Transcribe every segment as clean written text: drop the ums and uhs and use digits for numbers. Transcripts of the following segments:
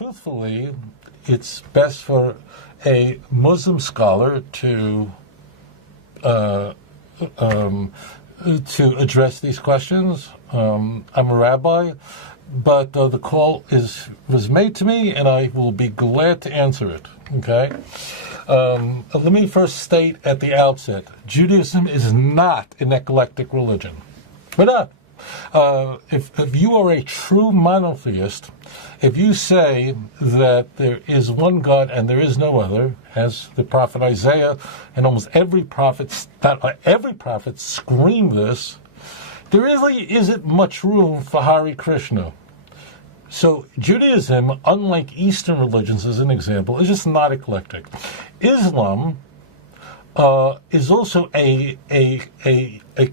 truthfully, it's best for a Muslim scholar to address these questions. I'm a rabbi, but the call was made to me, and I will be glad to answer it. Okay. Let me first state at the outset: Judaism is not an eclectic religion. We're not. If you are a true monotheist, if you say that there is one God and there is no other, as the prophet Isaiah and almost every prophet scream this, there really isn't much room for Hare Krishna. So Judaism, unlike Eastern religions, as an example, is just not eclectic. Islam is also a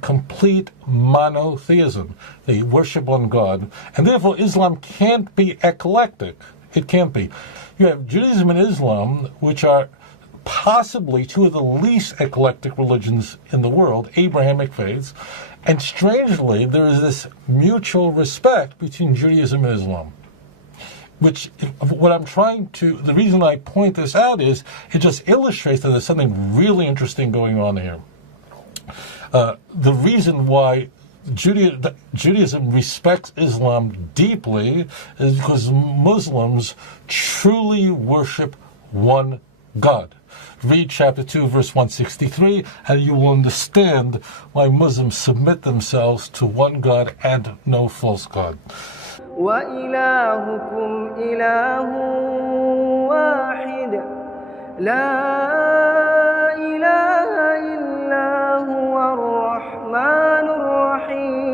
complete monotheism. They worship one God, and therefore Islam can't be eclectic. It can't be. You have Judaism and Islam, which are possibly two of the least eclectic religions in the world, Abrahamic faiths, and strangely, there is this mutual respect between Judaism and Islam. Which, the reason I point this out is, it just illustrates that there's something really interesting going on here. The reason why Judaism respects Islam deeply is because Muslims truly worship one God. Read chapter 2, verse 163, and you will understand why Muslims submit themselves to one God and no false God. وَإِلَٰهُكُمْ إِلَٰهٌ وَاحِدٌ لَا إِلَٰهَ إِلَّا هُوَ الرَّحْمَٰنُ الرَّحِيمُ.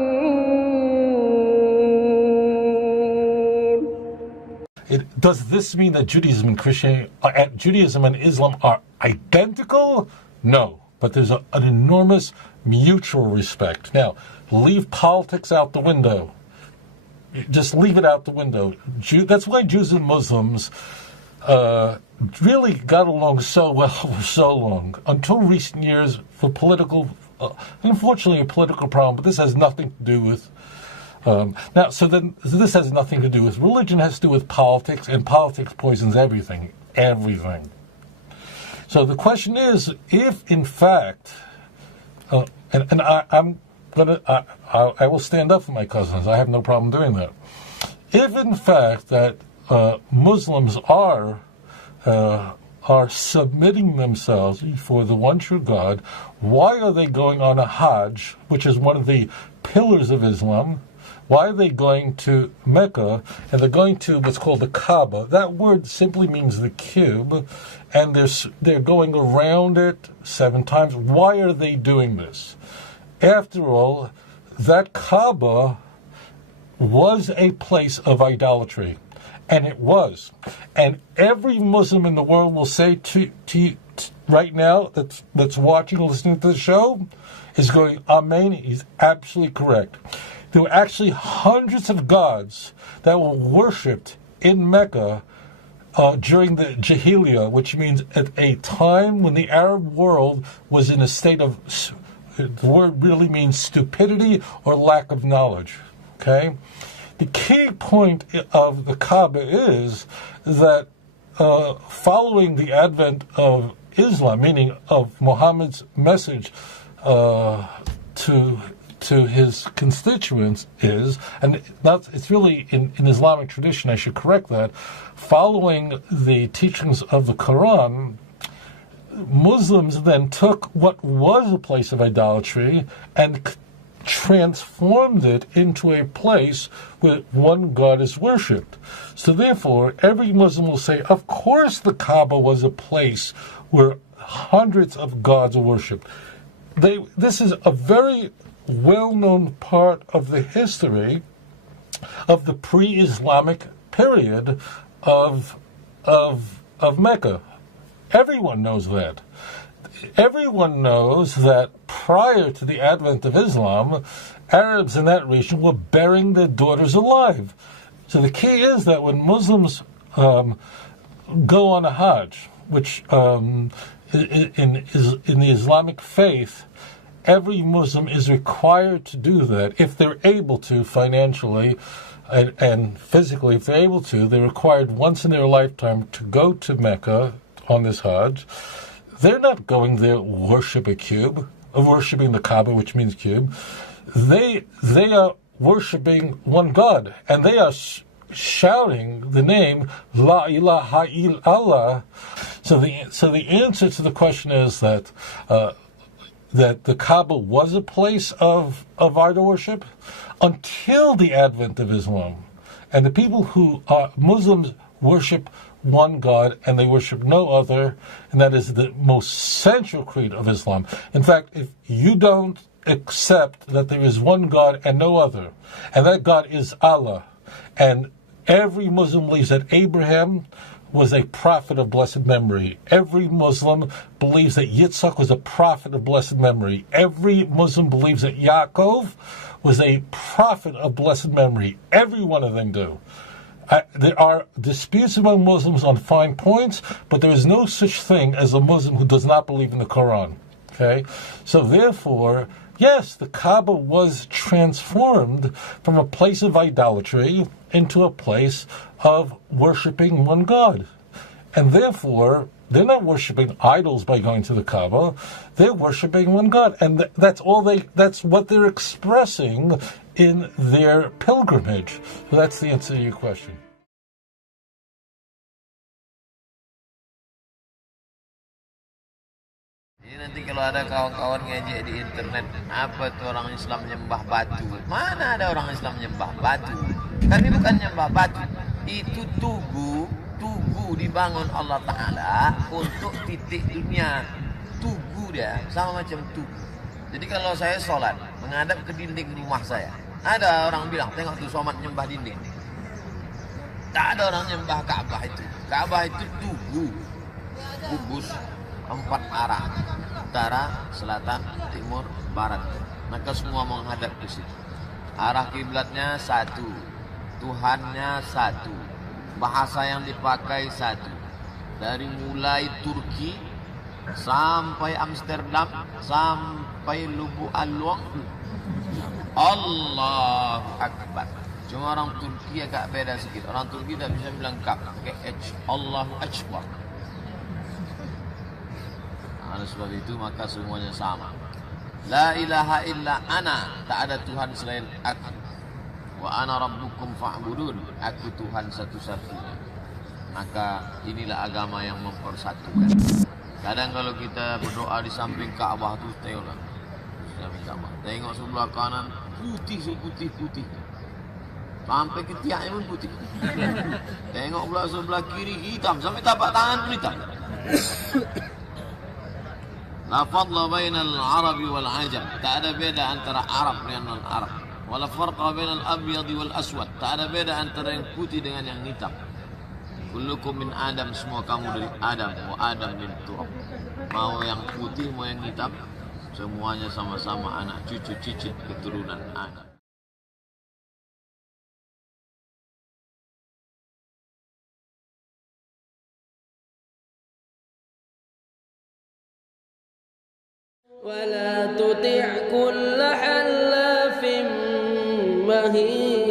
Does this mean that Judaism and Islam are identical? No, but there's an enormous mutual respect. Now, leave politics out the window. Just leave it out the window. That's why Jews and Muslims really got along so well for so long. Until recent years, for unfortunately a political problem, but this has nothing to do with this has nothing to do with religion. It has to do with politics, and politics poisons everything. So the question is, if in fact, I will stand up for my cousins. I have no problem doing that. If in fact that Muslims are submitting themselves before the one true God, why are they going on a Hajj, which is one of the pillars of Islam? Why are they going to Mecca, and they're going to what's called the Kaaba? That word simply means the cube, and they're going around it 7 times. Why are they doing this? After all, that Kaaba was a place of idolatry, and it was. And every Muslim in the world will say to you right now that's watching or listening to the show is going, Amen, he's absolutely correct. There were actually hundreds of gods that were worshipped in Mecca during the Jahiliyyah, which means at a time when the Arab world was in a state of, the word really means stupidity or lack of knowledge. Okay? The key point of the Kaaba is that following the advent of Islam, meaning of Muhammad's message to his constituents is, and it's really in Islamic tradition, I should correct that, following the teachings of the Quran, Muslims then took what was a place of idolatry and transformed it into a place where one God is worshipped. So therefore, every Muslim will say, of course the Kaaba was a place where hundreds of gods are worshipped. This is a very well-known part of the history of the pre-Islamic period of Mecca. Everyone knows that. Everyone knows that prior to the advent of Islam, Arabs in that region were burying their daughters alive. So the key is that when Muslims go on a Hajj, which in the Islamic faith every Muslim is required to do that if they're able to financially and physically. If they're able to, they're required once in their lifetime to go to Mecca on this Hajj. They're not going there worship a cube, worshiping the Kaaba, which means cube. They are worshiping one God, and they are shouting the name La ilaha illallah. So the answer to the question is that that the Kaaba was a place of idol worship until the advent of Islam, and the people who are Muslims worship one God and they worship no other, and that is the most central creed of Islam. In fact, if you don't accept that there is one God and no other, and that God is Allah, and every Muslim believes that Abraham was a prophet of blessed memory. Every Muslim believes that Yitzhak was a prophet of blessed memory. Every Muslim believes that Yaakov was a prophet of blessed memory. Every one of them do. There are disputes among Muslims on fine points, but there is no such thing as a Muslim who does not believe in the Quran. Okay? So therefore, yes, the Kaaba was transformed from a place of idolatry into a place of worshiping one God. And therefore, they're not worshiping idols by going to the Kaaba. They're worshiping one God. And that's what they're expressing in their pilgrimage. So that's the answer to your question. Jadi nanti kalau ada kawan-kawan ngejek di internet, apa tuh orang Islam nyembah batu? Mana ada orang Islam nyembah batu? Kami bukan nyembah batu. Itu tugu dibangun Allah Ta'ala untuk titik dunia. Tugu dia, sama macam tugu. Jadi kalau saya sholat, menghadap ke dinding rumah saya, ada orang bilang, tengok tuh somat nyembah dinding. Tak ada orang nyembah Ka'bah itu. Ka'bah itu tugu. Kubus 4 arah. Utara, selatan, timur, barat. Maka semua menghadap ke situ. Arah kiblatnya satu. Tuhannya satu. Bahasa yang dipakai satu. Dari mulai Turki sampai Amsterdam, sampai Lubuk Alwang, Allahu Akbar. Cuma orang Turki agak beda sedikit. Orang Turki tak bisa bilang kaf, pakai H. Allahu Akbar. Oleh sebab itu maka semuanya sama. La ilaha illa ana, tak ada Tuhan selain aku. Wa ana rabbukum fa'budun, aku Tuhan satu-satunya. Maka inilah agama yang mempersatukan. Kadang kalau kita berdoa di samping Ka'bah tu, tengoklah. Tengok sebelah kanan putih seputih-putih. Sampai ketiaknya pun putih. Tengok pula sebelah kiri hitam, sampai tapak tangan pun hitam. La fadla bainal Arabi wal Ajam, tak ada beda antara Arab dengan non-Arab. Wala farqa bainal abyad wal aswad, tak ada beda antara yang putih dengan yang hitam. Kullukum min Adam, semua kamu dari Adam, wa Adam min turab. Mau yang putih, mau yang hitam, semuanya sama-sama anak cucu cicit keturunan Adam. ولا تطع كل حلاف مهين